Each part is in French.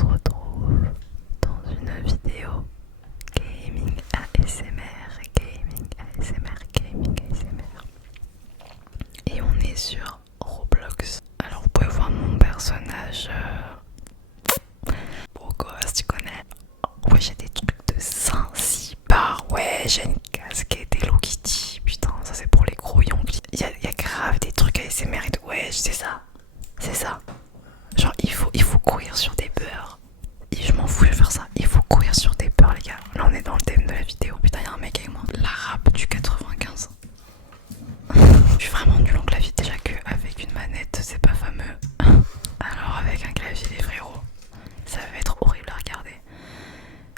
se retrouve dans une vidéo gaming ASMR, gaming ASMR, gaming ASMR. Et on est sur Roblox. Alors vous pouvez voir mon personnage beau gosse, tu connais. Ouais, j'ai des trucs de Zanzibar. Ouais, j'ai une casquette Hello Kitty. Putain, ça c'est pour les gros yonkis. Il y a grave des trucs ASMR et tout. Ouais, c'est ça. C'est ça. Genre il faut courir sur des beurres. Et je m'en fous, je vais faire ça. Il faut courir sur des beurres, les gars. Là on est dans le thème de la vidéo. Putain, il y a un mec avec moi. L'arabe du 95. Je suis vraiment nul en clavier. Déjà qu'avec une manette, c'est pas fameux. Alors avec un clavier, les frérots, ça va être horrible à regarder.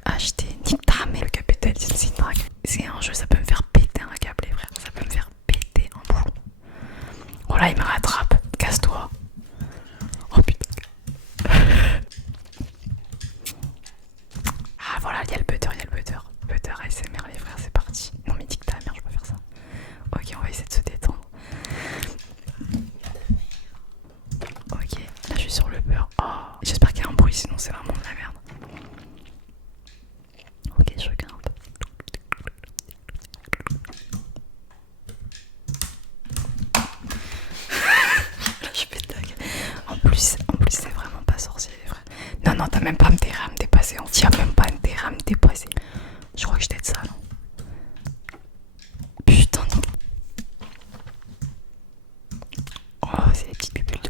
Acheter nique ta mère, le capitalisme, c'est un jeu, ça peut me faire péter un câble, les frères. Ça peut me faire péter un boulon. Oh là, il me rattrape. Casse-toi. Oh putain. Ah voilà, il y a le butter, il y a le butter. Butter ASMR, les frères, c'est parti. Non mais nique ta mère, je peux faire ça. Ok, on va essayer de se détendre. Ok, là je suis sur le beurre. Oh, j'espère qu'il y a un bruit, sinon c'est vraiment de la merde. Ok, je grimpe. Là je pétague. En plus c'est vraiment pas sorcier, les frères. Non, non, t'as même pas intérêt à me dépasser. T'as même pas intérêt à me dépasser. Je crois que j'étais de ça, non? Putain, non. Oh, c'est les petites bulles.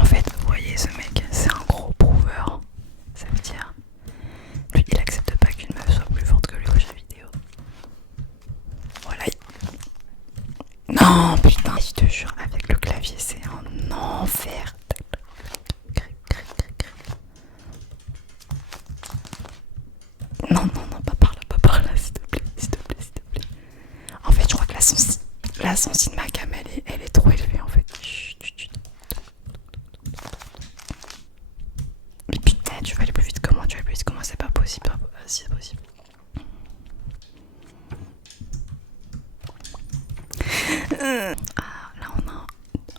En fait, vous voyez, ce mec, c'est un gros prouveur. Ça veut dire, lui, il accepte pas qu'une meuf soit plus forte que lui au jeu vidéo. Voilà. Non, putain, je te jure, avec le clavier, c'est un enfer. Non, non, non, pas par là, s'il te plaît, s'il te plaît, s'il te plaît. En fait, je crois que la sensi de ma cam, elle est trop élevée, en fait. Chut, chut, chut. Mais putain, tu vas aller plus vite que moi, c'est pas possible, si c'est possible. Ah, là on a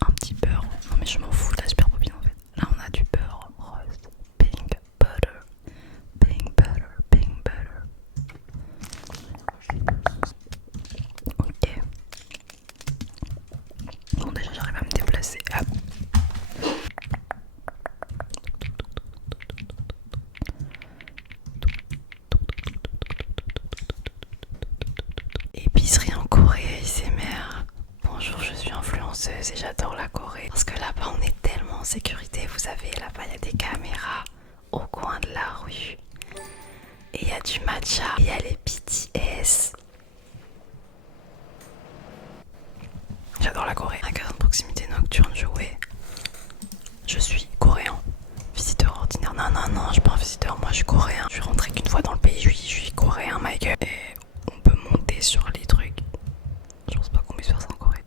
un petit beurre. Non mais je m'en fous de la super bobine en fait. Là on a du beurre rose, pink butter, pink butter, pink butter. Ok. Bon déjà j'arrive à me déplacer. Hop. Épicerie en Corée, ASMR. Bonjour, je suis influenceuse et j'adore la Corée. Parce que là-bas on est tellement en sécurité, vous savez, là-bas il y a des caméras au coin de la rue. Et il y a du matcha, il y a les BTS. J'adore la Corée. Magasin de proximité nocturne, jouet. Je suis coréen. Visiteur ordinaire. Non, non, non, je suis pas un visiteur, moi je suis coréen. Je suis rentré qu'une fois dans le pays, je suis coréen, my gueule. Et on peut monter sur les trucs. Je pense pas qu'on puisse faire ça en Corée.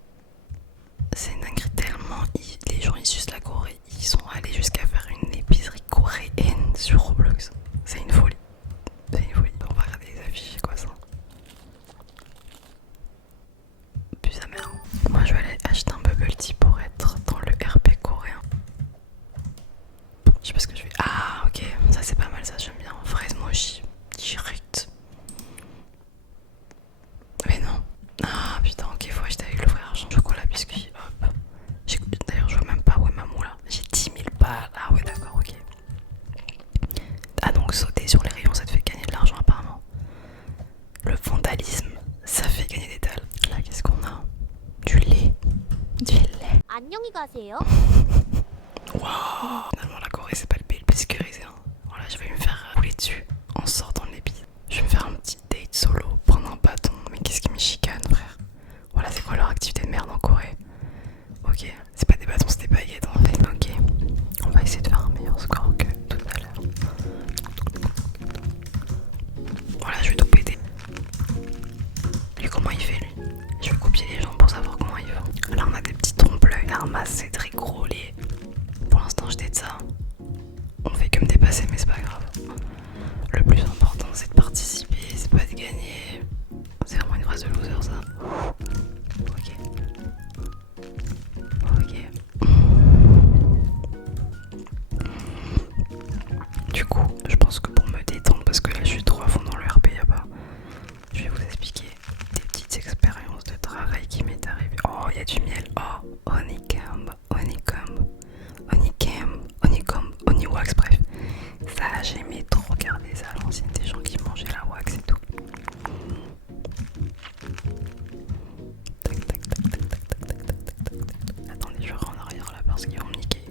C'est une dinguerie tellement. Les gens issus de la Corée, ils sont allés jusqu'à faire une épicerie coréenne sur Roblox. C'est une folie. C'est une folie. On va regarder les affiches, c'est quoi ça? Puis sa mère. Moi je vais aller acheter un bubble tea pour être dans le RP coréen. Je sais pas ce que je fais. Ah ok, ça c'est pas mal, ça j'aime bien. Fraise mochi, direct. Mais non. Ah putain, ok, faut acheter avec le vrai argent. Chocolat, biscuit, hop. D'ailleurs, je vois même pas où est ma moula. J'ai 10 000 balles. Ah ouais, d'accord, ok. Ah donc sauter sur les rayons, ça te fait gagner de l'argent apparemment. Le vandalisme, ça fait gagner des dalles. Là, qu'est-ce qu'on a? Du lait. Du lait. 안녕히 가세요. Waouh. Finalement, la Corée, c'est pas le pays le plus sécurisé. Hein. Voilà, je vais me faire rouler dessus en sortant de l'épice. Je vais me faire un petit date solo, prendre un bâton. Mais qu'est-ce qui me chicane, frère? Voilà, c'est quoi leur activité de merde en Corée? Ok, c'est pas des bâtons, c'est des baguettes en fait. Ok, on va essayer de faire un meilleur score que tout à l'heure. Voilà, je vais tout péter. Lui, comment il fait, lui? Je vais copier les gens pour savoir comment ils font. Là, on a des petits trompe-l'œil. L'armasse, c'est très gros. Pour l'instant, j'étais de ça. On fait que me dépasser, mais c'est pas grave. Le plus important, c'est de participer, c'est pas de gagner. C'est vraiment une phrase de loser, ça. Ok. il y a du miel. Oh, honeycomb, honeycomb, honeycomb, honeycomb, honeywax, bref. Ça, j'aimais trop regarder ça à l'ancienne, des gens qui mangeaient la wax et tout. Tac, tac, tac, tac, tac, tac, tac, tac, tac, tac. Attendez, je vais en arrière là parce qu'ils vont me niquer.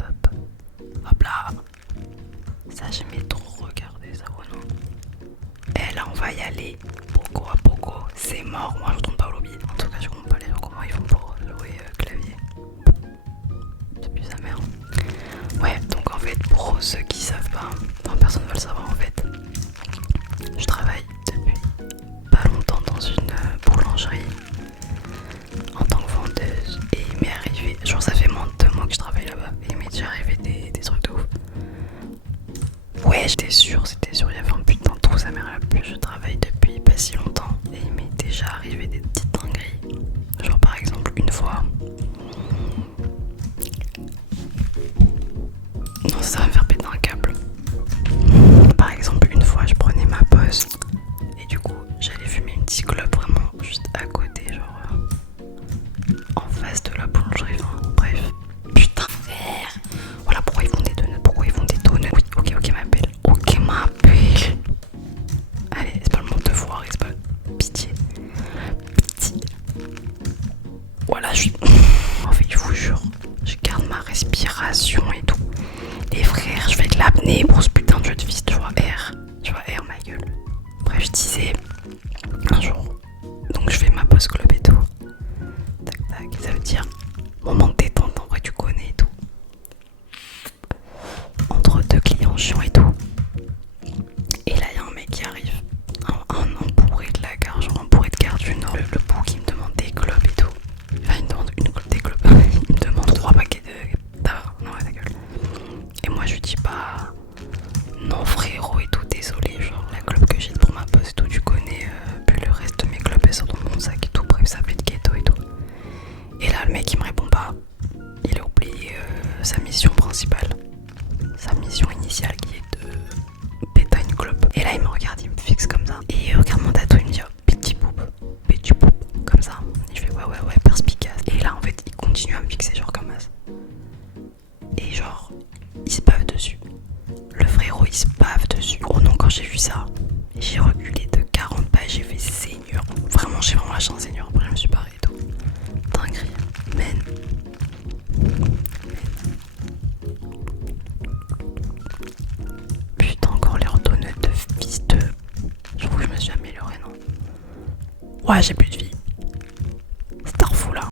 Hop, hop là. Ça, j'aimais trop regarder ça, oh non. Et là, on va y aller poco à poco. C'est mort, moi je retourne pas au lobby. En tout cas, je comprends pas les gens comment ils font pour jouer clavier. C'est plus sa mère. Ouais, donc en fait, pour ceux qui savent pas, enfin, personne ne va le savoir en fait. Je travaille depuis pas longtemps dans une boulangerie en tant que vendeuse. Et il m'est arrivé, genre ça fait moins de 2 mois que je travaille là-bas. Et il m'est déjà arrivé des trucs de ouf. Ouais, c'était sûr, il y avait un putain de trou, sa mère la plus. Je travaille depuis pas si longtemps et il m'est déjà arrivé des petites dingueries. Genre par exemple, une fois. Non, ça va me faire péter un câble. Par exemple, une fois, je prenais ma pause et du coup, j'allais fumer une petite clope vraiment juste à côté, genre en face de la boulangerie. Enfin, bref. Putain, frère. Voilà pourquoi ils font des donuts, pourquoi ils font des donuts. Oui, ok, ma belle. Ok, ma belle. Allez, c'est pas le monde de voir, c'est pas pitié. Pitié. Voilà, je suis. En fait, je vous jure, je garde ma respiration et tout. Les frères, je fais de l'apnée pour ce putain de jeu de vis, tu vois, R. Tu vois, R, ma gueule. Bref, je disais un jour, donc je fais ma pause club et tout. Tac, tac, ça veut dire moment de détente, en vrai, tu connais et tout. Entre deux clients chiants et tout. Et là, il y a un mec qui arrive, un bourré de la gare, genre un bourré de gare du Nord. Le bout qui me demande des clubs et tout. Enfin, il me demande des clubs. Il me demande 3 paquets de tabac. Non, ouais, ta gueule. Et moi, je lui dis pas non, frérot et tout, désolé. Genre, la club que j'ai pour ma pause et tout, tu connais. Puis le reste de mes clubs, elles sont dans mon sac et tout. Bref, ça fait de ghetto et tout. Et là, le mec, il me répond pas. Il a oublié sa mission principale. Sa mission initiale qui est de péter une clope. Et là il me regarde, il me fixe comme ça. Et il regarde mon tatou, il me dit oh, petit poup, comme ça. Il fait ouais, perspicace. Et là en fait il continue à me fixer genre comme ça. Et genre il se bave dessus. Le frérot il se bave dessus. Oh non, quand j'ai vu ça, j'ai reculé de 40 pas, j'ai fait seigneur. Vraiment j'ai vraiment lâché un seigneur. Après je me suis barré et tout. Dinguerie. Men. Putain, encore les ordonnettes de fils de... Je trouve que je me suis améliorée, non? Ouais, j'ai plus de vie.